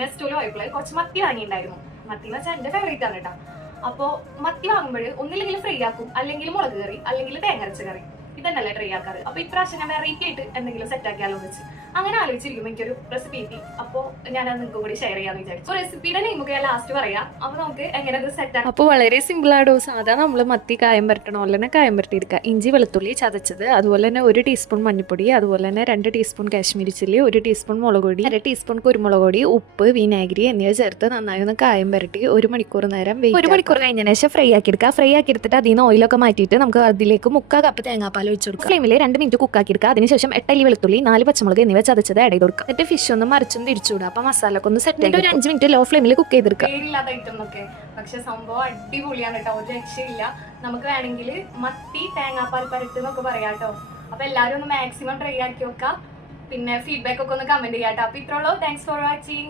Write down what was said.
നെസ്റ്റോല് പോയപ്പോൾ കുറച്ച് മത്തി വാങ്ങിയിട്ടുണ്ടായിരുന്നു. മത്തി എന്ന് വെച്ചാൽ എന്റെ ഫേവറേറ്റ് ആണ് കേട്ടോ. അപ്പോൾ മത്തി വാങ്ങുമ്പോൾ ഒന്നില്ലെങ്കിൽ ഫ്രൈ ആക്കും, അല്ലെങ്കിൽ മുളക് കറി, അല്ലെങ്കിൽ തേങ്ങ അരച്ച കറി. ഇതന്നല്ലേ ട്രൈ ആക്കാറ്. അപ്പൊ ഇപ്രാവശ്യം ഞാൻ വെറൈറ്റി ആയിട്ട് എന്തെങ്കിലും സെറ്റ് ആക്കിയാലോ വെച്ച് അങ്ങനെ ആലോചിച്ചിരിക്കും എനിക്കൊരു റെസിപ്പി കിട്ടി. അപ്പോൾ ഞാനത് നിങ്ങൾക്ക് കൂടി ഷെയർ ചെയ്യാന്ന് വിചാരിച്ചു. സോ റെസിപ്പിയുടെ നെയിമൊക്കെ ഞാൻ ലാസ്റ്റ് പറയാം. അപ്പൊ നമുക്ക് എങ്ങനെ അത് സെറ്റ് ആക്കാം. അപ്പോൾ വളരെ സിമ്പിൾ ആടോ. സാധാരണ നമ്മൾ മത്തി കായം പരട്ടണ പോലെ തന്നെ കായം പരട്ടി എടുക്കുക. ഇഞ്ചി വെളുത്തുള്ളി ചതച്ചത്, അതുപോലെ തന്നെ 1 ടീസ്പൂൺ മഞ്ഞൾപ്പൊടി, അതുപോലെ തന്നെ 2 ടീസ്പൂൺ കാശ്മീരി ചില്ലി, 1 ടീസ്പൂൺ മുളക് പൊടി, 1 ടീസ്പൂൺ കുരുമുളക് പൊടി, ഉപ്പ്, വിനാഗിരി എന്നിവ ചേർത്ത് നന്നായി ഒന്ന് കായം പരട്ടി 1 മണിക്കൂർ നേരം 1 മണിക്കൂർ കഴിഞ്ഞതിന് ശേഷം ഫ്രൈ ആക്കി എടുക്കുക. ഫ്രൈ ആക്കി എടുത്തിട്ട് അതിൽ നിന്ന് ഓയിലൊക്കെ മാറ്റിയിട്ട് നമുക്ക് അതിലേക്ക് 3/4 കപ്പ് തേങ്ങാപ്പാൽ ഒഴിച്ചു കൊടുക്കുക. ഫ്ലെയിമിൽ 2 മിനിറ്റ് കുക്കാക്കി എടുക്കുക. അതിനുശേഷം 8 അല്ലി വെളുത്തുള്ളി, 4 പച്ചമുളക് എന്നിവ ചതച്ചത് ആഡ് ചെയ്ത് കൊടുക്കുക. എന്നിട്ട് ഫിഷ് ഒന്ന് മറിച്ചും തിരിച്ചുവിടുക. അപ്പൊ മസാല ഒക്കെ ഒന്ന് സെറ്റ് ആയിട്ട് 5 മിനിറ്റ് ലോ ഫ്ലെയിമിൽ കുക്ക് ചെയ്തെടുക്കുക. പേരില്ലാത്ത ഐറ്റം ഒക്കെ, പക്ഷെ സംഭവം അടിപൊളിയാണ് കേട്ടോ. ഒരു രക്ഷയില്ല. നമുക്ക് വേണമെങ്കിൽ മത്തി തേങ്ങാപ്പാൽ പരട്ട് എന്നൊക്കെ പറയാം കേട്ടോ. അപ്പൊ എല്ലാവരും ഒന്ന് മാക്സിമം ട്രൈ ആക്കി നോക്കാം. പിന്നെ ഫീഡ്ബാക്ക് ഒക്കെ ഒന്ന് കമന്റ് ചെയ്യാം കേട്ടോ. അപ്പൊ ഇത്രയുള്ളൂ. Thanks for watching.